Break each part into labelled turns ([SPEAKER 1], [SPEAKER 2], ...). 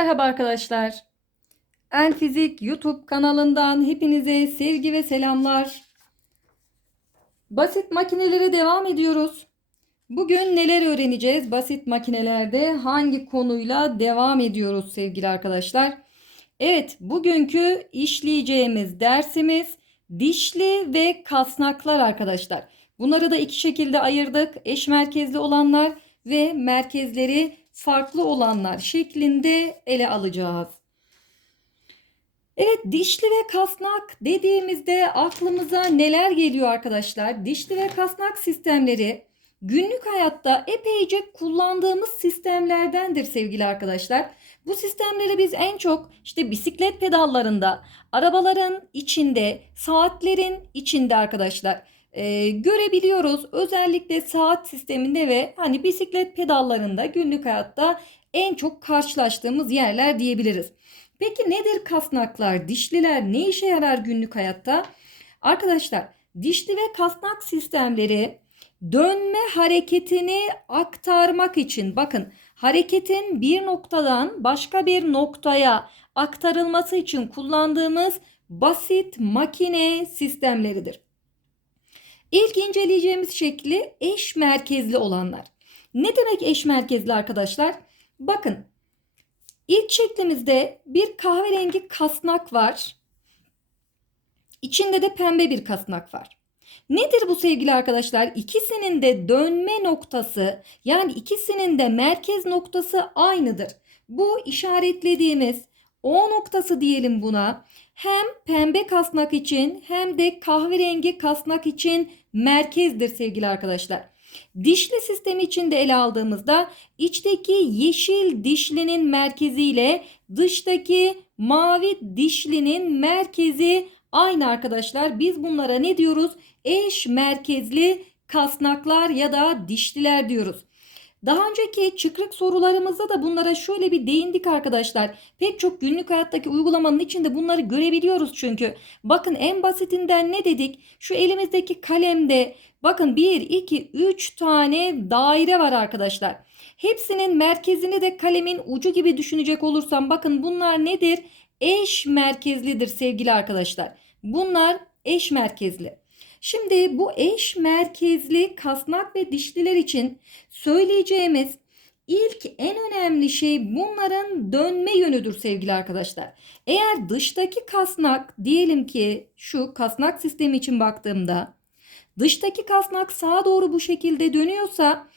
[SPEAKER 1] Merhaba arkadaşlar. En Fizik YouTube kanalından hepinize sevgi ve selamlar. Basit makinelere devam ediyoruz. Bugün neler öğreneceğiz? Basit makinelerde hangi konuyla devam ediyoruz sevgili arkadaşlar? Evet, bugünkü işleyeceğimiz dersimiz dişli ve kasnaklar arkadaşlar. Bunları da iki şekilde ayırdık. Eş merkezli olanlar ve merkezleri farklı olanlar şeklinde ele alacağız. Evet dişli ve kasnak dediğimizde aklımıza neler geliyor arkadaşlar? Dişli ve kasnak sistemleri günlük hayatta epeyce kullandığımız sistemlerdendir sevgili arkadaşlar. Bu sistemleri biz en çok işte bisiklet pedallarında, arabaların içinde, saatlerin içinde arkadaşlar e, görebiliyoruz. Özellikle saat sisteminde ve hani bisiklet pedallarında günlük hayatta en çok karşılaştığımız yerler diyebiliriz. Peki nedir kasnaklar, dişliler ne işe yarar günlük hayatta? Arkadaşlar dişli ve kasnak sistemleri dönme hareketini aktarmak için bakın hareketin bir noktadan başka bir noktaya aktarılması için kullandığımız basit makine sistemleridir. İlk inceleyeceğimiz şekli eş merkezli olanlar. Ne demek eş merkezli arkadaşlar? Bakın ilk şeklimizde bir kahverengi kasnak var. İçinde de pembe bir kasnak var. Nedir bu sevgili arkadaşlar? İkisinin de dönme noktası yani ikisinin de merkez noktası aynıdır. Bu işaretlediğimiz O noktası diyelim buna. Hem pembe kasnak için hem de kahverengi kasnak için merkezdir sevgili arkadaşlar. Dişli sistemi içinde ele aldığımızda içteki yeşil dişlinin merkezi ile dıştaki mavi dişlinin merkezi aynı arkadaşlar. Biz bunlara ne diyoruz? Eş merkezli kasnaklar ya da dişliler diyoruz. Daha önceki çıkrık sorularımızda da bunlara şöyle bir değindik arkadaşlar. Pek çok günlük hayattaki uygulamanın içinde bunları görebiliyoruz çünkü. Bakın en basitinden ne dedik? Şu elimizdeki kalemde bakın 1, 2, 3 tane daire var arkadaşlar. Hepsinin merkezini de kalemin ucu gibi düşünecek olursam bakın bunlar nedir? Eş merkezlidir sevgili arkadaşlar. Bunlar eş merkezli. Şimdi bu eş merkezli kasnak ve dişliler için söyleyeceğimiz ilk en önemli şey bunların dönme yönüdür sevgili arkadaşlar. Eğer dıştaki kasnak diyelim ki şu kasnak sistemi için baktığımda dıştaki kasnak sağa doğru bu şekilde dönüyorsa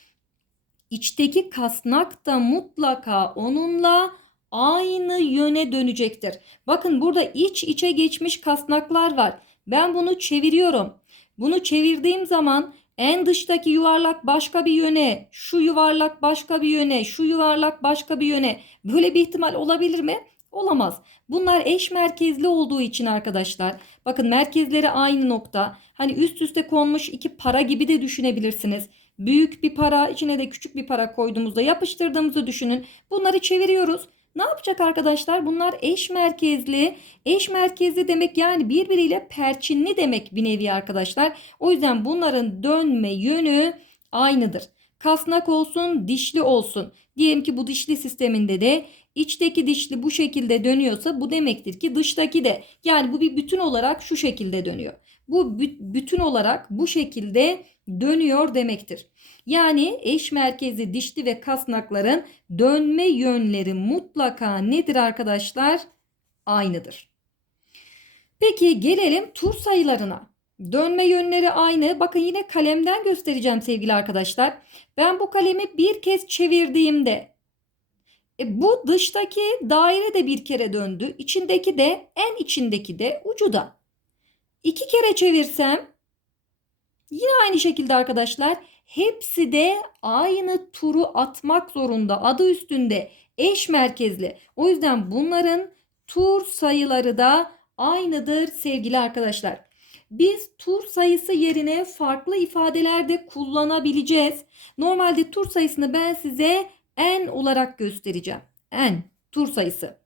[SPEAKER 1] içteki kasnak da mutlaka onunla aynı yöne dönecektir. Bakın burada iç içe geçmiş kasnaklar var. Ben bunu çeviriyorum. Bunu çevirdiğim zaman en dıştaki yuvarlak başka bir yöne, şu yuvarlak başka bir yöne, şu yuvarlak başka bir yöne. Böyle bir ihtimal olabilir mi? Olamaz. Bunlar eş merkezli olduğu için arkadaşlar. Bakın merkezleri aynı nokta. Hani üst üste konmuş iki para gibi de düşünebilirsiniz. Büyük bir para içine de küçük bir para koyduğumuzda yapıştırdığımızı düşünün. Bunları çeviriyoruz. Ne yapacak arkadaşlar? Bunlar eş merkezli. Eş merkezli demek yani birbiriyle perçinli demek bir nevi arkadaşlar. O yüzden bunların dönme yönü aynıdır. Kasnak olsun, dişli olsun. Diyelim ki bu dişli sisteminde de içteki dişli bu şekilde dönüyorsa bu demektir ki dıştaki de yani bu bir bütün olarak şu şekilde dönüyor. Bu bütün olarak bu şekilde dönüyor demektir. Yani eş merkezli dişli ve kasnakların dönme yönleri mutlaka nedir arkadaşlar? Aynıdır. Peki gelelim tur sayılarına. Dönme yönleri aynı. Bakın yine kalemden göstereceğim sevgili arkadaşlar. Ben bu kalemi bir kez çevirdiğimde e, bu dıştaki daire de bir kere döndü. İçindeki de en içindeki de ucu da. İki kere çevirsem yine aynı şekilde arkadaşlar hepsi de aynı turu atmak zorunda. Adı üstünde eş merkezli. O yüzden bunların tur sayıları da aynıdır sevgili arkadaşlar. Biz tur sayısı yerine farklı ifadeler de kullanabileceğiz. Normalde tur sayısını ben size n olarak göstereceğim. n tur sayısı.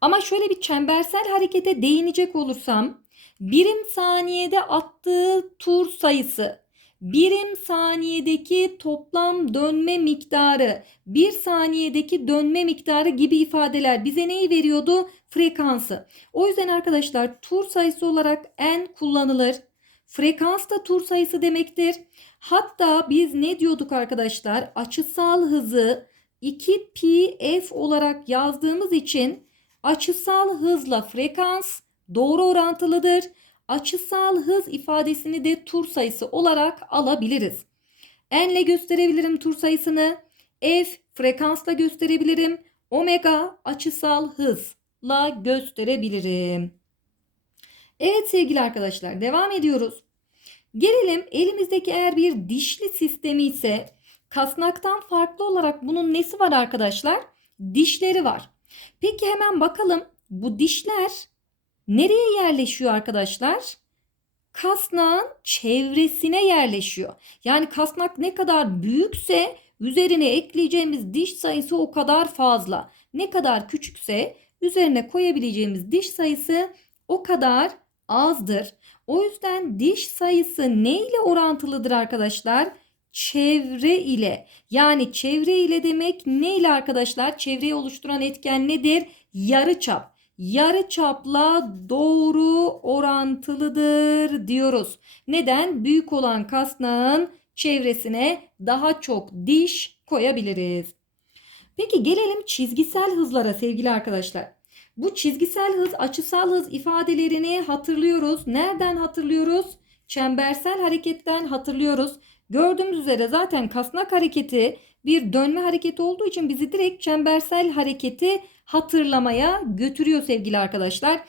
[SPEAKER 1] Ama şöyle bir çembersel harekete değinecek olursam birim saniyede attığı tur sayısı birim saniyedeki toplam dönme miktarı, bir saniyedeki dönme miktarı gibi ifadeler bize neyi veriyordu? Frekansı. O yüzden arkadaşlar tur sayısı olarak n kullanılır. Frekans da tur sayısı demektir. Hatta biz ne diyorduk arkadaşlar? Açısal hızı 2 pi f olarak yazdığımız için açısal hızla frekans doğru orantılıdır. Açısal hız ifadesini de tur sayısı olarak alabiliriz. N ile gösterebilirim tur sayısını. F frekansla gösterebilirim. Omega açısal hızla gösterebilirim. Evet sevgili arkadaşlar devam ediyoruz. Gelelim elimizdeki eğer bir dişli sistemi ise kasnaktan farklı olarak bunun nesi var arkadaşlar? Dişleri var. Peki hemen bakalım bu dişler nereye yerleşiyor arkadaşlar? Kasnağın çevresine yerleşiyor. Yani kasnak ne kadar büyükse üzerine ekleyeceğimiz diş sayısı o kadar fazla. Ne kadar küçükse üzerine koyabileceğimiz diş sayısı o kadar azdır. O yüzden diş sayısı ne ile orantılıdır arkadaşlar? Çevre ile. Yani çevre ile demek ne ile arkadaşlar? Çevreyi oluşturan etken nedir? Yarıçap. Yarıçapla doğru orantılıdır diyoruz. Neden? Büyük olan kasnağın çevresine daha çok diş koyabiliriz. Peki gelelim çizgisel hızlara sevgili arkadaşlar. Bu çizgisel hız, açısal hız ifadelerini hatırlıyoruz. Nereden hatırlıyoruz? Çembersel hareketten hatırlıyoruz. Gördüğümüz üzere zaten kasnak hareketi bir dönme hareketi olduğu için bizi direkt çembersel hareketi hatırlamaya götürüyor sevgili arkadaşlar.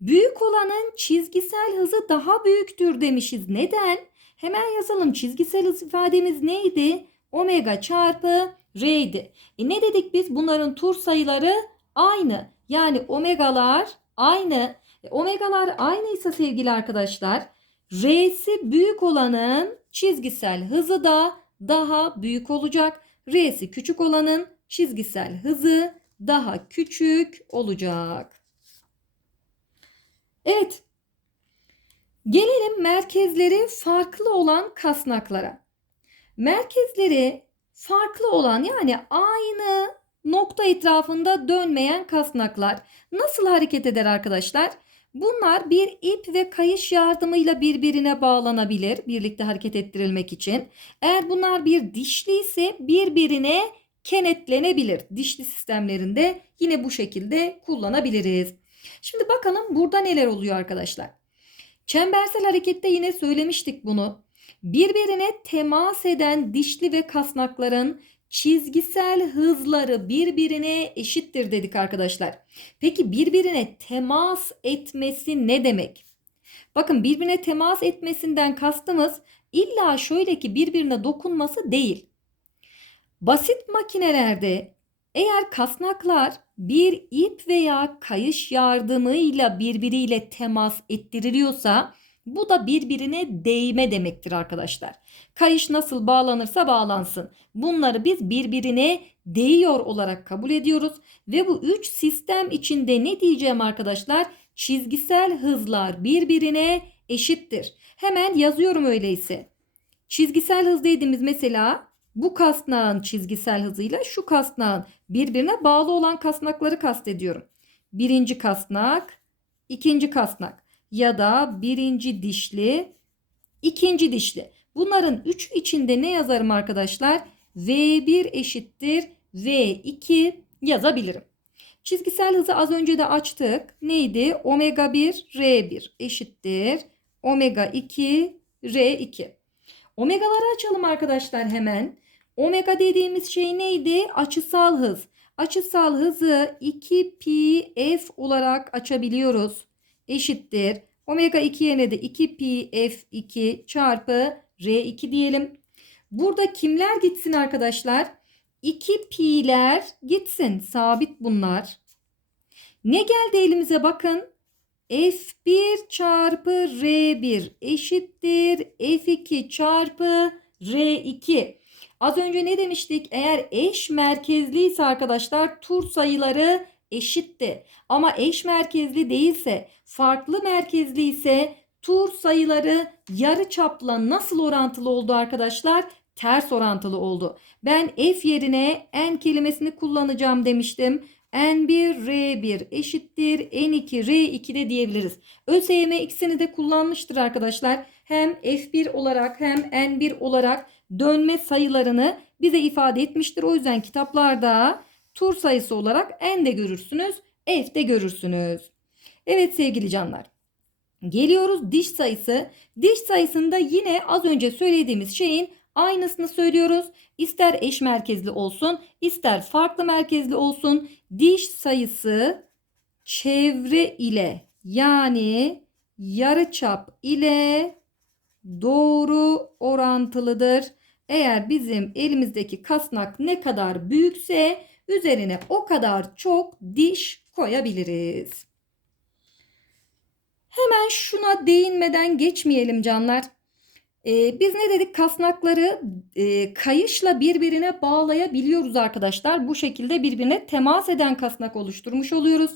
[SPEAKER 1] Büyük olanın çizgisel hızı daha büyüktür demişiz. Neden? Hemen yazalım. Çizgisel hız ifademiz neydi? Omega çarpı R'ydi. E ne dedik biz? Bunların tur sayıları aynı. Yani omegalar aynı. E, omegalar aynıysa sevgili arkadaşlar R'si büyük olanın çizgisel hızı da daha büyük olacak. R'si küçük olanın çizgisel hızı daha küçük olacak. Evet. Gelelim merkezleri farklı olan kasnaklara. Merkezleri farklı olan yani aynı nokta etrafında dönmeyen kasnaklar nasıl hareket eder arkadaşlar? Bunlar bir ip ve kayış yardımıyla birbirine bağlanabilir birlikte hareket ettirilmek için. Eğer bunlar bir dişli ise birbirine kenetlenebilir. Dişli sistemlerinde yine bu şekilde kullanabiliriz. Şimdi bakalım burada neler oluyor arkadaşlar. Çembersel harekette yine söylemiştik bunu. Birbirine temas eden dişli ve kasnakların çizgisel hızları birbirine eşittir dedik arkadaşlar. Peki birbirine temas etmesi ne demek? Bakın birbirine temas etmesinden kastımız illa şöyle ki birbirine dokunması değil. Basit makinelerde eğer kasnaklar bir ip veya kayış yardımıyla birbiriyle temas ettiriliyorsa bu da birbirine değme demektir arkadaşlar. Kayış nasıl bağlanırsa bağlansın. Bunları biz birbirine değiyor olarak kabul ediyoruz. Ve bu üç sistem içinde ne diyeceğim arkadaşlar? Çizgisel hızlar birbirine eşittir. Hemen yazıyorum öyleyse. Çizgisel hız dediğimiz mesela bu kasnağın çizgisel hızıyla şu kasnağın birbirine bağlı olan kasnakları kastediyorum. Birinci kasnak, ikinci kasnak ya da birinci dişli, ikinci dişli. Bunların üç içinde ne yazarım arkadaşlar? V1 eşittir V2 yazabilirim. Çizgisel hızı az önce de açtık. Neydi? Omega 1 R1 eşittir. Omega 2 R2. Omegaları açalım arkadaşlar hemen. Omega dediğimiz şey neydi? Açısal hız. Açısal hızı 2 pi f olarak açabiliyoruz. Eşittir. Omega 2 yerine de 2 pi f2 çarpı r2 diyelim. Burada kimler gitsin arkadaşlar? 2 pi'ler gitsin. Sabit bunlar. Ne geldi elimize bakın. F1 çarpı R1 eşittir F2 çarpı R2. Az önce ne demiştik? Eğer eş merkezliyse arkadaşlar tur sayıları eşitti. Ama eş merkezli değilse, farklı merkezli ise tur sayıları yarı çapla nasıl orantılı oldu arkadaşlar? Ters orantılı oldu. Ben f yerine n kelimesini kullanacağım demiştim. N1 R1 eşittir N2 R2 de diyebiliriz. ÖSYM ikisini de kullanmıştır arkadaşlar. Hem F1 olarak hem N1 olarak dönme sayılarını bize ifade etmiştir. O yüzden kitaplarda tur sayısı olarak N de görürsünüz, F de görürsünüz. Evet sevgili canlar. Geliyoruz diş sayısı. Diş sayısında yine az önce söylediğimiz şeyin aynısını söylüyoruz. İster eş merkezli olsun, ister farklı merkezli olsun. Diş sayısı çevre ile yani yarıçap ile doğru orantılıdır. Eğer bizim elimizdeki kasnak ne kadar büyükse üzerine o kadar çok diş koyabiliriz. Hemen şuna değinmeden geçmeyelim canlar. Ee, biz ne dedik? Kasnakları e, kayışla birbirine bağlayabiliyoruz arkadaşlar. Bu şekilde birbirine temas eden kasnak oluşturmuş oluyoruz.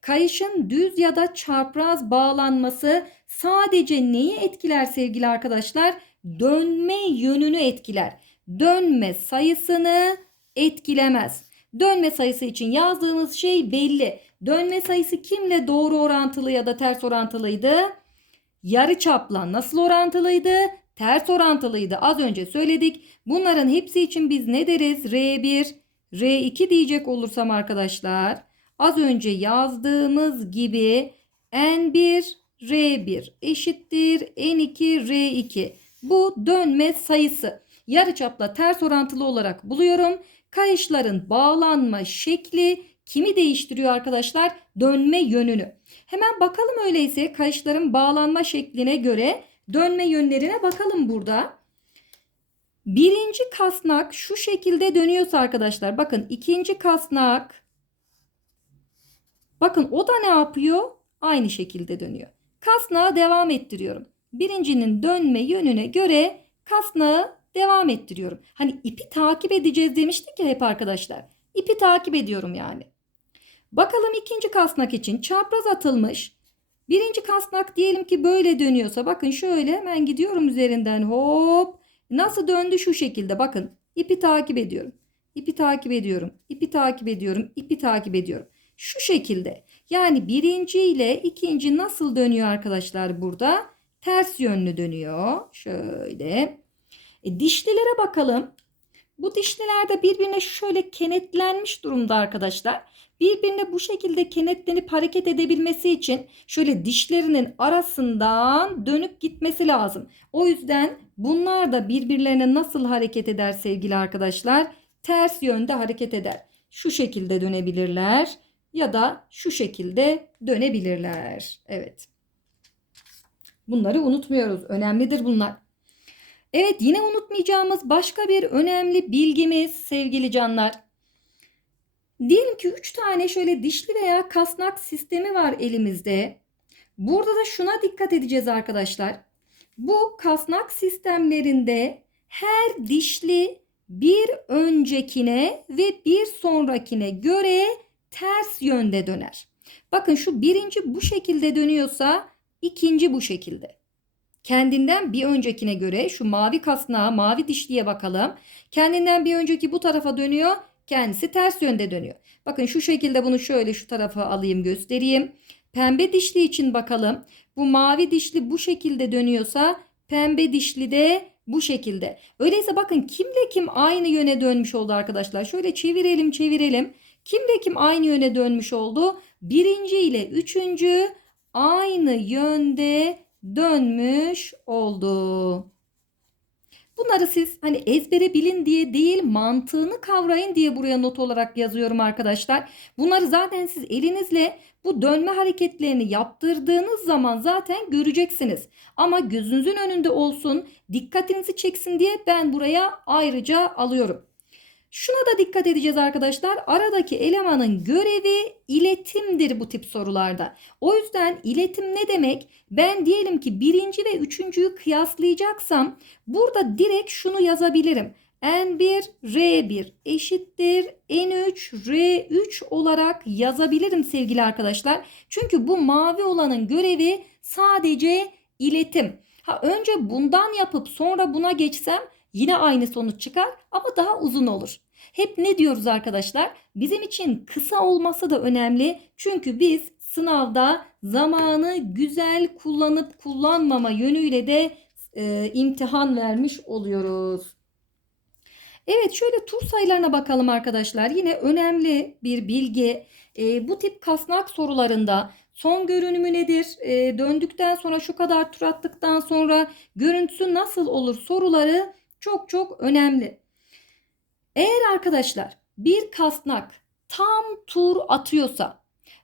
[SPEAKER 1] Kayışın düz ya da çapraz bağlanması sadece neyi etkiler sevgili arkadaşlar? Dönme yönünü etkiler. Dönme sayısını etkilemez. Dönme sayısı için yazdığımız şey belli. Dönme sayısı kimle doğru orantılı ya da ters orantılıydı? Yarı çapla nasıl orantılıydı? Ters orantılıydı. Az önce söyledik. Bunların hepsi için biz ne deriz? R1, R2 diyecek olursam arkadaşlar. Az önce yazdığımız gibi N1, R1 eşittir N2, R2. Bu dönme sayısı. Yarıçapla ters orantılı olarak buluyorum. Kayışların bağlanma şekli kimi değiştiriyor arkadaşlar? Dönme yönünü. Hemen bakalım öyleyse kayışların bağlanma şekline göre dönme yönlerine bakalım burada. Birinci kasnak şu şekilde dönüyorsa arkadaşlar bakın ikinci kasnak bakın o da ne yapıyor? Aynı şekilde dönüyor. Kasnağı devam ettiriyorum. Birincinin dönme yönüne göre kasnağı devam ettiriyorum. Hani ipi takip edeceğiz demiştik ya hep arkadaşlar. İpi takip ediyorum yani. Bakalım ikinci kasnak için çapraz atılmış. Birinci kasnak diyelim ki böyle dönüyorsa bakın şöyle hemen gidiyorum üzerinden hop. Nasıl döndü şu şekilde bakın ipi takip ediyorum. İpi takip ediyorum. İpi takip ediyorum. İpi takip ediyorum. Şu şekilde. Yani birinci ile ikinci nasıl dönüyor arkadaşlar burada? Ters yönlü dönüyor. Şöyle. E, dişlilere bakalım. Bu dişliler de birbirine şöyle kenetlenmiş durumda arkadaşlar. Birbirine bu şekilde kenetlenip hareket edebilmesi için şöyle dişlerinin arasından dönüp gitmesi lazım. O yüzden bunlar da birbirlerine nasıl hareket eder sevgili arkadaşlar? Ters yönde hareket eder. Şu şekilde dönebilirler ya da şu şekilde dönebilirler. Evet. Bunları unutmuyoruz. Önemlidir bunlar. Evet yine unutmayacağımız başka bir önemli bilgimiz sevgili canlar. Diyelim ki 3 tane şöyle dişli veya kasnak sistemi var elimizde. Burada da şuna dikkat edeceğiz arkadaşlar. Bu kasnak sistemlerinde her dişli bir öncekine ve bir sonrakine göre ters yönde döner. Bakın şu birinci bu şekilde dönüyorsa ikinci bu şekilde. Kendinden bir öncekine göre şu mavi kasnağa, mavi dişliye bakalım. Kendinden bir önceki bu tarafa dönüyor. Kendisi ters yönde dönüyor. Bakın şu şekilde bunu şöyle şu tarafa alayım göstereyim. Pembe dişli için bakalım. Bu mavi dişli bu şekilde dönüyorsa pembe dişli de bu şekilde. Öyleyse bakın kimle kim aynı yöne dönmüş oldu arkadaşlar. Şöyle çevirelim çevirelim. Kimle kim aynı yöne dönmüş oldu? Birinci ile üçüncü aynı yönde dönmüş oldu. Bunları siz hani ezbere bilin diye değil mantığını kavrayın diye buraya not olarak yazıyorum arkadaşlar. Bunları zaten siz elinizle bu dönme hareketlerini yaptırdığınız zaman zaten göreceksiniz. Ama gözünüzün önünde olsun dikkatinizi çeksin diye ben buraya ayrıca alıyorum. Şuna da dikkat edeceğiz arkadaşlar. Aradaki elemanın görevi iletimdir bu tip sorularda. O yüzden iletim ne demek? Ben diyelim ki birinci ve üçüncüyü kıyaslayacaksam burada direkt şunu yazabilirim. N1 R1 eşittir N3 R3 olarak yazabilirim sevgili arkadaşlar. Çünkü bu mavi olanın görevi sadece iletim. Ha önce bundan yapıp sonra buna geçsem yine aynı sonuç çıkar ama daha uzun olur. Hep ne diyoruz arkadaşlar? Bizim için kısa olması da önemli. Çünkü biz sınavda zamanı güzel kullanıp kullanmama yönüyle de e, imtihan vermiş oluyoruz. Evet şöyle tur sayılarına bakalım arkadaşlar. Yine önemli bir bilgi. E, bu tip kasnak sorularında son görünümü nedir? E, döndükten sonra şu kadar tur attıktan sonra görüntüsü nasıl olur soruları çok çok önemli. Eğer arkadaşlar bir kasnak tam tur atıyorsa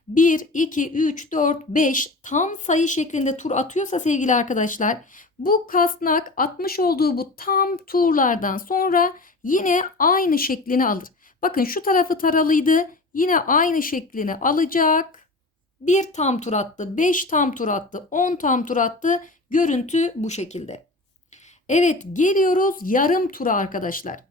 [SPEAKER 1] 1, 2, 3, 4, 5 tam sayı şeklinde tur atıyorsa sevgili arkadaşlar bu kasnak atmış olduğu bu tam turlardan sonra yine aynı şeklini alır. Bakın şu tarafı taralıydı yine aynı şeklini alacak. Bir tam tur attı, 5 tam tur attı, 10 tam tur attı. Görüntü bu şekilde. Evet geliyoruz yarım tura arkadaşlar.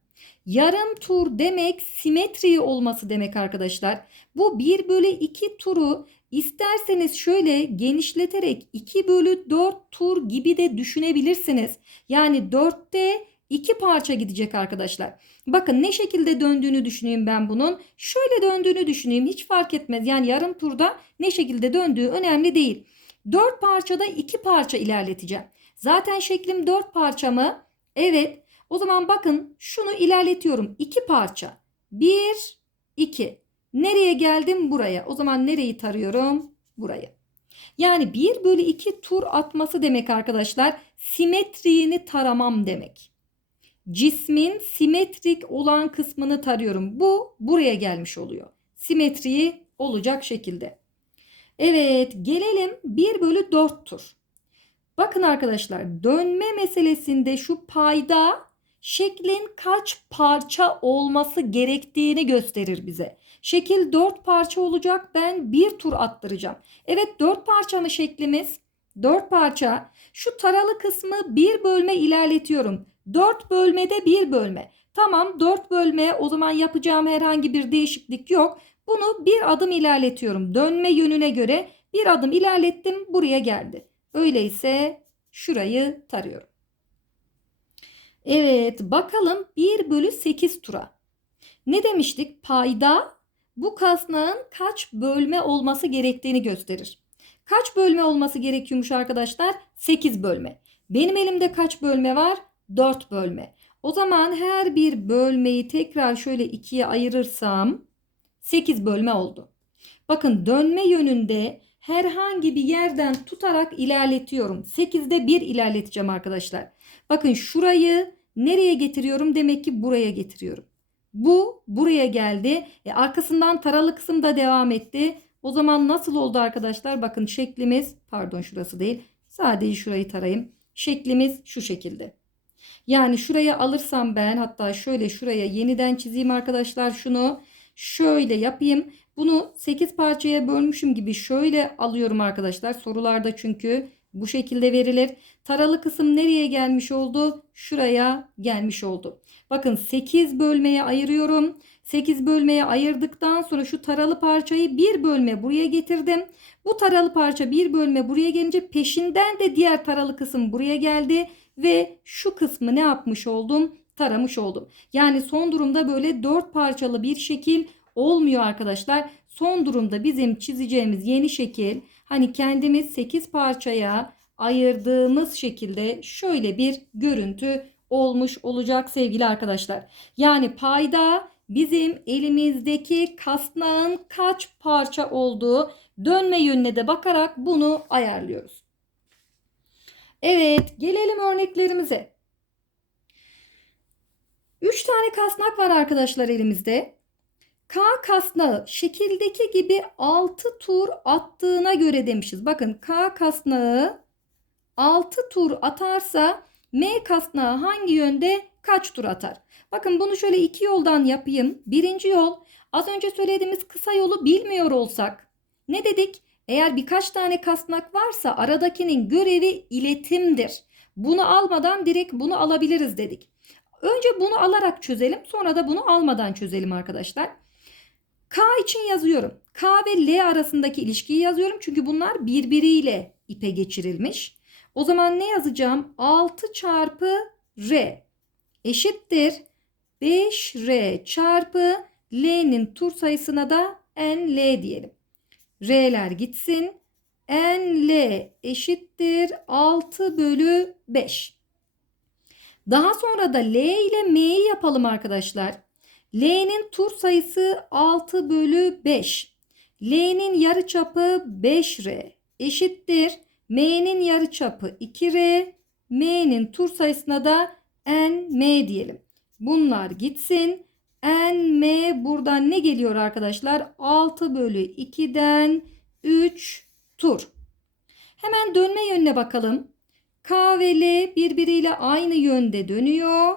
[SPEAKER 1] Yarım tur demek simetri olması demek arkadaşlar. Bu 1 bölü 2 turu isterseniz şöyle genişleterek 2 bölü 4 tur gibi de düşünebilirsiniz. Yani 4'te 2 parça gidecek arkadaşlar. Bakın ne şekilde döndüğünü düşüneyim ben bunun. Şöyle döndüğünü düşüneyim hiç fark etmez. Yani yarım turda ne şekilde döndüğü önemli değil. 4 parçada 2 parça ilerleteceğim. Zaten şeklim 4 parça mı? Evet. O zaman bakın şunu ilerletiyorum. 2 parça. 1, 2. Nereye geldim? Buraya. O zaman nereyi tarıyorum? Burayı. Yani 1 bölü 2 tur atması demek arkadaşlar. Simetriğini taramam demek. Cismin simetrik olan kısmını tarıyorum. Bu buraya gelmiş oluyor. Simetriği olacak şekilde. Evet gelelim 1 bölü 4 tur. Bakın arkadaşlar dönme meselesinde şu payda şeklin kaç parça olması gerektiğini gösterir bize. Şekil 4 parça olacak ben bir tur attıracağım. Evet 4 parça mı şeklimiz? 4 parça. Şu taralı kısmı bir bölme ilerletiyorum. 4 bölmede bir bölme. Tamam 4 bölme o zaman yapacağım herhangi bir değişiklik yok. Bunu bir adım ilerletiyorum. Dönme yönüne göre bir adım ilerlettim buraya geldi. Öyleyse şurayı tarıyorum. Evet bakalım 1 bölü 8 tura. Ne demiştik? Payda bu kasnağın kaç bölme olması gerektiğini gösterir. Kaç bölme olması gerekiyormuş arkadaşlar? 8 bölme. Benim elimde kaç bölme var? 4 bölme. O zaman her bir bölmeyi tekrar şöyle ikiye ayırırsam 8 bölme oldu. Bakın dönme yönünde herhangi bir yerden tutarak ilerletiyorum. 8'de 1 ilerleteceğim arkadaşlar. Bakın şurayı nereye getiriyorum? Demek ki buraya getiriyorum. Bu buraya geldi. E, arkasından taralı kısım da devam etti. O zaman nasıl oldu arkadaşlar? Bakın şeklimiz pardon şurası değil. Sadece şurayı tarayayım. Şeklimiz şu şekilde. Yani şuraya alırsam ben hatta şöyle şuraya yeniden çizeyim arkadaşlar şunu. Şöyle yapayım. Bunu 8 parçaya bölmüşüm gibi şöyle alıyorum arkadaşlar. Sorularda çünkü bu şekilde verilir. Taralı kısım nereye gelmiş oldu? Şuraya gelmiş oldu. Bakın 8 bölmeye ayırıyorum. 8 bölmeye ayırdıktan sonra şu taralı parçayı bir bölme buraya getirdim. Bu taralı parça bir bölme buraya gelince peşinden de diğer taralı kısım buraya geldi. Ve şu kısmı ne yapmış oldum? Taramış oldum. Yani son durumda böyle 4 parçalı bir şekil olmuyor arkadaşlar. Son durumda bizim çizeceğimiz yeni şekil hani kendimiz 8 parçaya ayırdığımız şekilde şöyle bir görüntü olmuş olacak sevgili arkadaşlar. Yani payda bizim elimizdeki kasnağın kaç parça olduğu dönme yönüne de bakarak bunu ayarlıyoruz. Evet gelelim örneklerimize. 3 tane kasnak var arkadaşlar elimizde. K kasnağı şekildeki gibi 6 tur attığına göre demişiz. Bakın K kasnağı 6 tur atarsa M kasnağı hangi yönde kaç tur atar? Bakın bunu şöyle iki yoldan yapayım. Birinci yol az önce söylediğimiz kısa yolu bilmiyor olsak ne dedik? Eğer birkaç tane kasnak varsa aradakinin görevi iletimdir. Bunu almadan direkt bunu alabiliriz dedik. Önce bunu alarak çözelim sonra da bunu almadan çözelim arkadaşlar. K için yazıyorum. K ve L arasındaki ilişkiyi yazıyorum. Çünkü bunlar birbiriyle ipe geçirilmiş. O zaman ne yazacağım? 6 çarpı R eşittir 5R çarpı L'nin tur sayısına da NL diyelim. R'ler gitsin. NL eşittir 6 bölü 5. Daha sonra da L ile M'yi yapalım arkadaşlar. L'nin tur sayısı 6 bölü 5. L'nin yarıçapı 5R eşittir. M'nin yarıçapı 2R. M'nin tur sayısına da NM diyelim. Bunlar gitsin. NM buradan ne geliyor arkadaşlar? 6 bölü 2'den 3 tur. Hemen dönme yönüne bakalım. K ve L birbiriyle aynı yönde dönüyor.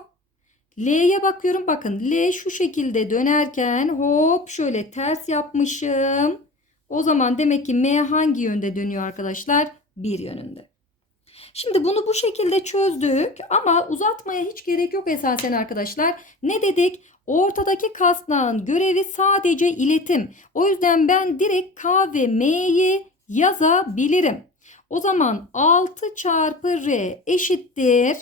[SPEAKER 1] L'ye bakıyorum. Bakın L şu şekilde dönerken hop şöyle ters yapmışım. O zaman demek ki M hangi yönde dönüyor arkadaşlar? Bir yönünde. Şimdi bunu bu şekilde çözdük ama uzatmaya hiç gerek yok esasen arkadaşlar. Ne dedik? Ortadaki kasnağın görevi sadece iletim. O yüzden ben direkt K ve M'yi yazabilirim. O zaman 6 çarpı R eşittir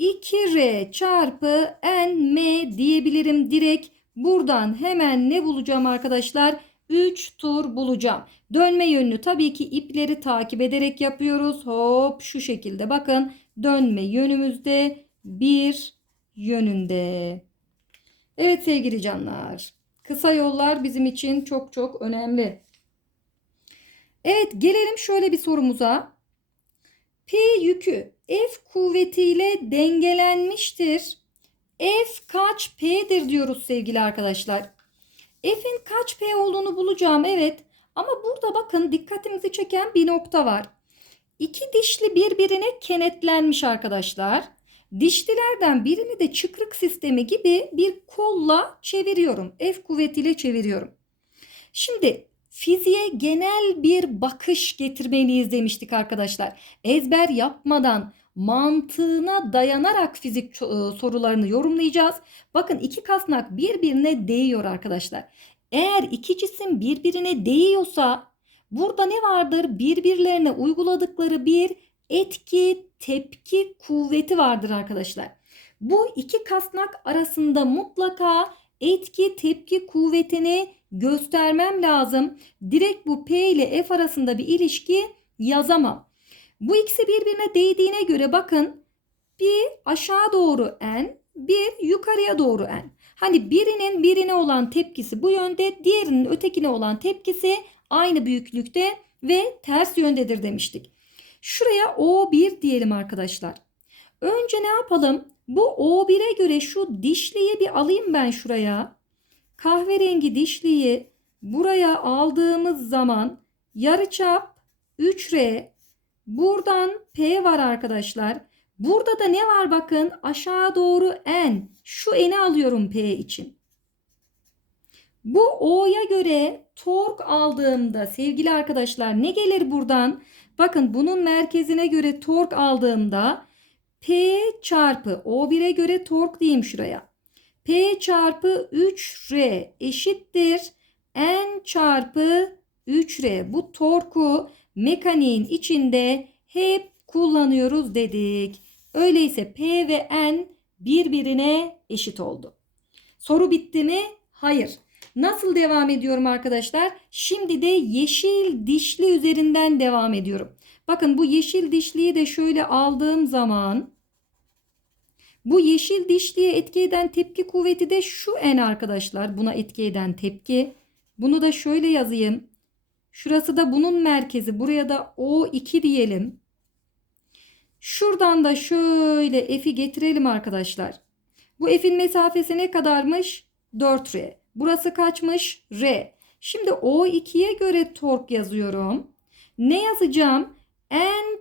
[SPEAKER 1] 2R çarpı NM diyebilirim direkt. Buradan hemen ne bulacağım arkadaşlar? 3 tur bulacağım. Dönme yönünü tabii ki ipleri takip ederek yapıyoruz. Hop şu şekilde bakın dönme yönümüzde bir yönünde. Evet sevgili canlar. Kısa yollar bizim için çok çok önemli. Evet gelelim şöyle bir sorumuza. P yükü F kuvvetiyle dengelenmiştir. F kaç P'dir diyoruz sevgili arkadaşlar. F'in kaç P olduğunu bulacağım evet. Ama burada bakın dikkatimizi çeken bir nokta var. İki dişli birbirine kenetlenmiş arkadaşlar. Dişlilerden birini de çıkrık sistemi gibi bir kolla çeviriyorum. F kuvvetiyle çeviriyorum. Şimdi fiziğe genel bir bakış getirmeliyiz demiştik arkadaşlar. Ezber yapmadan mantığına dayanarak fizik sorularını yorumlayacağız. Bakın iki kasnak birbirine değiyor arkadaşlar. Eğer iki cisim birbirine değiyorsa burada ne vardır? Birbirlerine uyguladıkları bir etki tepki kuvveti vardır arkadaşlar. Bu iki kasnak arasında mutlaka etki tepki kuvvetini göstermem lazım. Direkt bu P ile F arasında bir ilişki yazamam. Bu ikisi birbirine değdiğine göre bakın bir aşağı doğru n, bir yukarıya doğru n. Hani birinin birine olan tepkisi bu yönde, diğerinin ötekine olan tepkisi aynı büyüklükte ve ters yöndedir demiştik. Şuraya O1 diyelim arkadaşlar. Önce ne yapalım? Bu O1'e göre şu dişliyi bir alayım ben şuraya. Kahverengi dişliyi buraya aldığımız zaman yarıçap 3R buradan P var arkadaşlar. Burada da ne var bakın aşağı doğru N. Şu N'i alıyorum P için. Bu O'ya göre tork aldığımda sevgili arkadaşlar ne gelir buradan? Bakın bunun merkezine göre tork aldığımda P çarpı O1'e göre tork diyeyim şuraya. P çarpı 3R eşittir N çarpı 3R. Bu torku mekaniğin içinde hep kullanıyoruz dedik. Öyleyse P ve N birbirine eşit oldu. Soru bitti mi? Hayır. Nasıl devam ediyorum arkadaşlar? Şimdi de yeşil dişli üzerinden devam ediyorum. Bakın bu yeşil dişliyi de şöyle aldığım zaman bu yeşil dişliye etki eden tepki kuvveti de şu n arkadaşlar. Buna etki eden tepki. Bunu da şöyle yazayım. Şurası da bunun merkezi. Buraya da O2 diyelim. Şuradan da şöyle F'i getirelim arkadaşlar. Bu F'in mesafesi ne kadarmış? 4R. Burası kaçmış? R. Şimdi O2'ye göre tork yazıyorum. Ne yazacağım? N